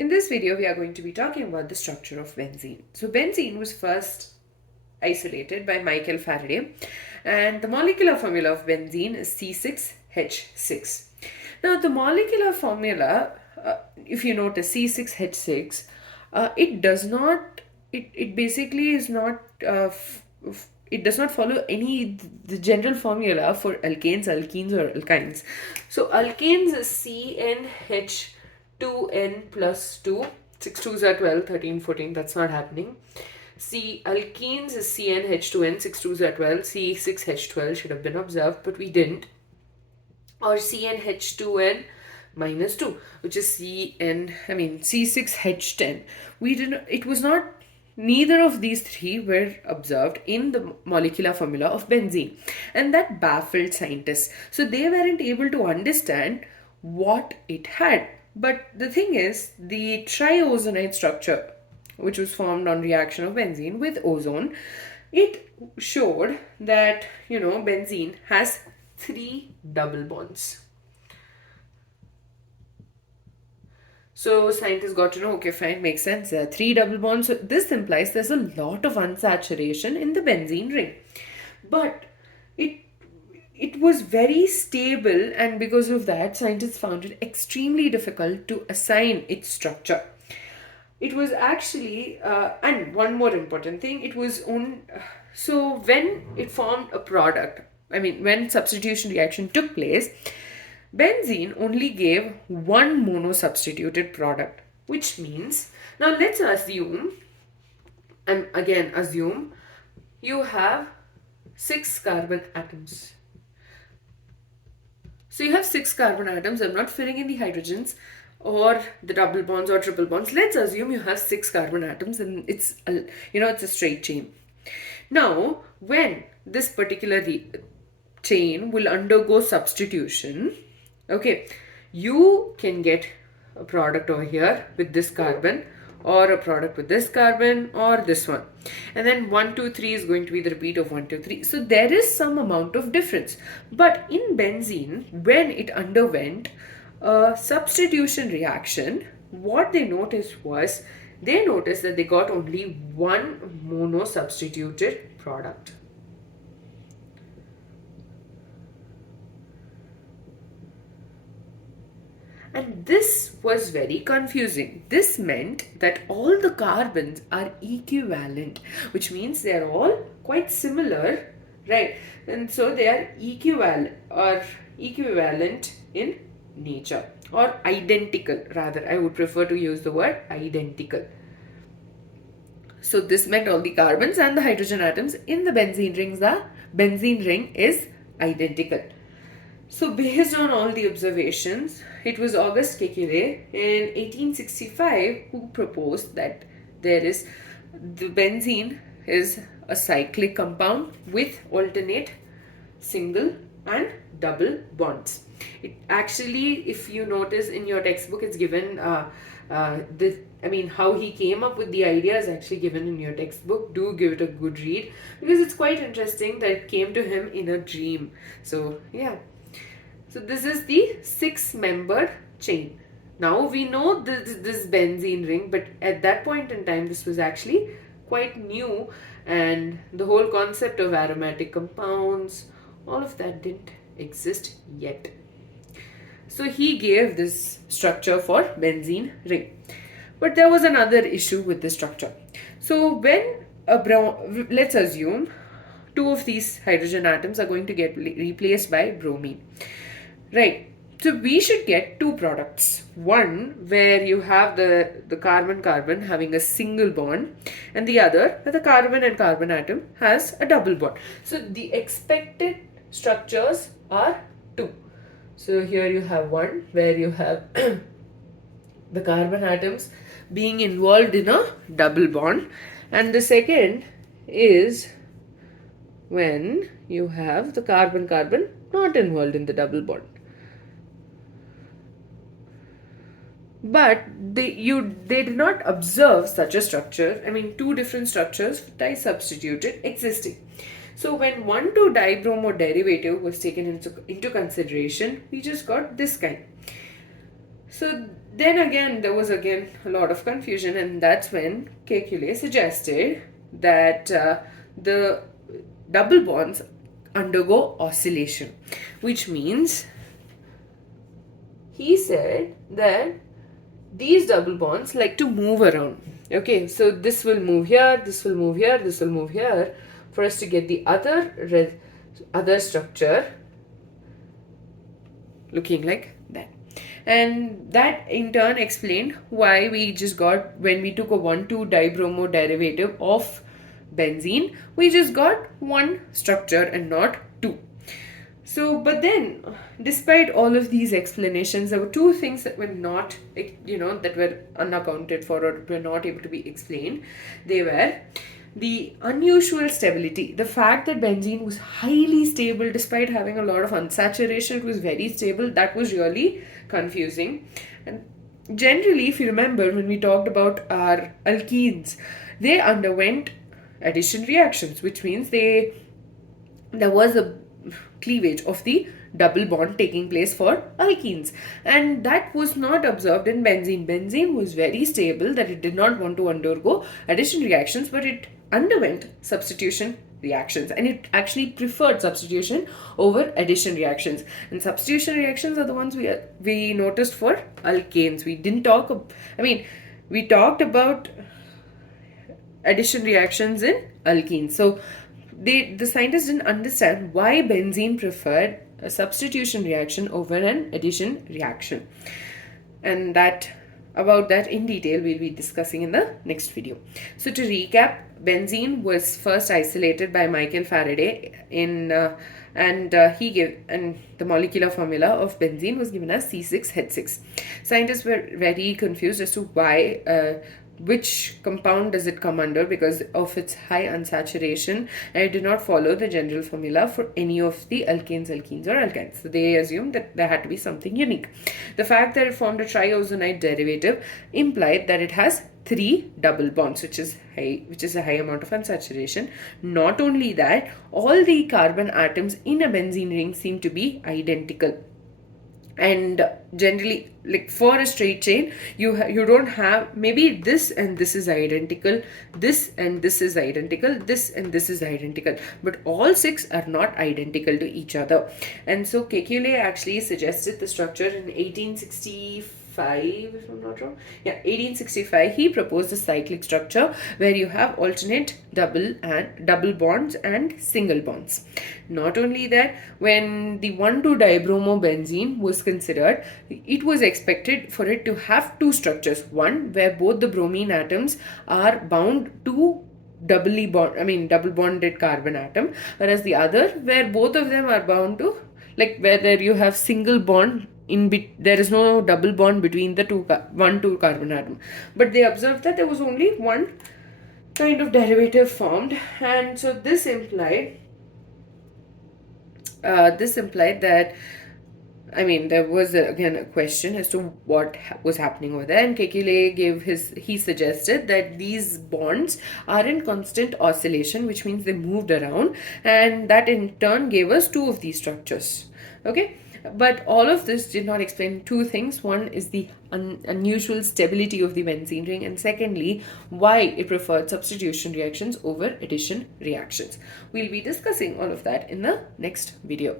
In this video, we are going to be talking about the structure of benzene. So benzene was first isolated by Michael Faraday, and the molecular formula of benzene is C6H6. Now the molecular formula, if you notice C6H6, it does not, it basically is not, it does not follow the general formula for alkanes, alkenes or alkynes. So alkanes is CnH2n plus 2, 6 2s are 12, 13, 14, that's not happening. Alkenes is CnH2n, 6 2s are 12, C6H12 should have been observed, but we didn't. Or CnH2n minus 2, which is C6H10. We didn't, it was not, neither of these three were observed in the molecular formula of benzene. And that baffled scientists. So they weren't able to understand what it had. But the thing is, the triozonide structure, which was formed on reaction of benzene with ozone, it showed that, benzene has 3 double bonds. So scientists got to know, okay, fine, makes sense. There are 3 double bonds. So this implies there's a lot of unsaturation in the benzene ring. But it was very stable, and because of that, scientists found it extremely difficult to assign its structure. It was actually, and one more important thing, it was so when it formed a product, when substitution reaction took place, benzene only gave one monosubstituted product, which means, now let's assume, and again assume, you have 6 carbon atoms. So you have 6 carbon atoms. I'm not filling in the hydrogens or the double bonds or triple bonds. Let's assume you have 6 carbon atoms and it's a straight chain. Now, when this particular chain will undergo substitution, okay, you can get a product over here with this carbon, or a product with this carbon, or this one. And then 1, 2, 3 is going to be the repeat of 1, 2, 3. So there is some amount of difference. But in benzene, when it underwent a substitution reaction, what they noticed was, they noticed that they got only one monosubstituted product. And this was very confusing. This meant that all the carbons are equivalent, which means they are all quite similar, right? And so they are equivalent in nature, or identical rather. I would prefer to use the word identical. So this meant all the carbons and the hydrogen atoms in the benzene ring is identical. So based on all the observations, it was Auguste Kekule in 1865 who proposed that the benzene is a cyclic compound with alternate single and double bonds. It actually, if you notice in your textbook, it's given how he came up with the idea is actually given in your textbook. Do give it a good read, because it's quite interesting that it came to him in a dream. So yeah. So this is the 6-membered chain. Now we know this benzene ring, but at that point in time, this was actually quite new, and the whole concept of aromatic compounds, all of that didn't exist yet. So he gave this structure for benzene ring. But there was another issue with the structure. So when let's assume 2 of these hydrogen atoms are going to get replaced by bromine. Right. So we should get 2 products. One where you have the carbon-carbon having a single bond, and the other where the carbon and carbon atom has a double bond. So the expected structures are 2. So here you have one where you have the carbon atoms being involved in a double bond, and the second is when you have the carbon-carbon not involved in the double bond. But they did not observe such a structure. 2 different structures substituted existing. So when 1,2-dibromo derivative was taken into consideration, we just got this kind. So then again, there was again a lot of confusion, and that's when Kekule suggested that the double bonds undergo oscillation, which means he said that these double bonds like to move around. Okay, so this will move here, this will move here, this will move here, for us to get the other structure looking like that. And that in turn explained why we just got, when we took a 1,2-dibromo derivative of benzene, we just got one structure and not two. So, but then, despite all of these explanations, there were two things that were not, that were unaccounted for or were not able to be explained. They were the unusual stability. The fact that benzene was highly stable despite having a lot of unsaturation, it was very stable. That was really confusing. And generally, if you remember, when we talked about our alkenes, they underwent addition reactions, which means there was a cleavage of the double bond taking place for alkenes, and that was not observed in benzene. Benzene was very stable, that it did not want to undergo addition reactions, but it underwent substitution reactions, and it actually preferred substitution over addition reactions. And substitution reactions are the ones we noticed for alkanes. We talked about addition reactions in alkenes. So the scientists didn't understand why benzene preferred a substitution reaction over an addition reaction. And about that in detail we'll be discussing in the next video. So to recap, benzene was first isolated by Michael Faraday and the molecular formula of benzene was given as C6H6. Scientists were very confused as to why which compound does it come under because of its high unsaturation, and it did not follow the general formula for any of the alkanes, alkenes or alkynes. So they assumed that there had to be something unique. The fact that it formed a triozonide derivative implied that it has 3 double bonds, which is a high amount of unsaturation. Not only that, all the carbon atoms in a benzene ring seem to be identical. And generally, like for a straight chain, you don't have, maybe this and this is identical, this and this is identical, this and this is identical, but all 6 are not identical to each other. And so Kekule actually suggested the structure in 1865, if I'm not wrong. Yeah, 1865, he proposed a cyclic structure where you have alternate double bonds and single bonds. Not only that, when the 1,2-dibromobenzene was considered, it was expected for it to have 2 structures. One where both the bromine atoms are bound to double bonded carbon atom, whereas the other where both of them are bound to, like where there you have single bond there is no double bond between the two carbon atom. But they observed that there was only one kind of derivative formed, and so this implied that, there was again a question as to what was happening over there, and Kekule he suggested that these bonds are in constant oscillation, which means they moved around, and that in turn gave us 2 of these structures. Okay. But all of this did not explain 2 things. One is the unusual stability of the benzene ring, and secondly, why it preferred substitution reactions over addition reactions. We'll be discussing all of that in the next video.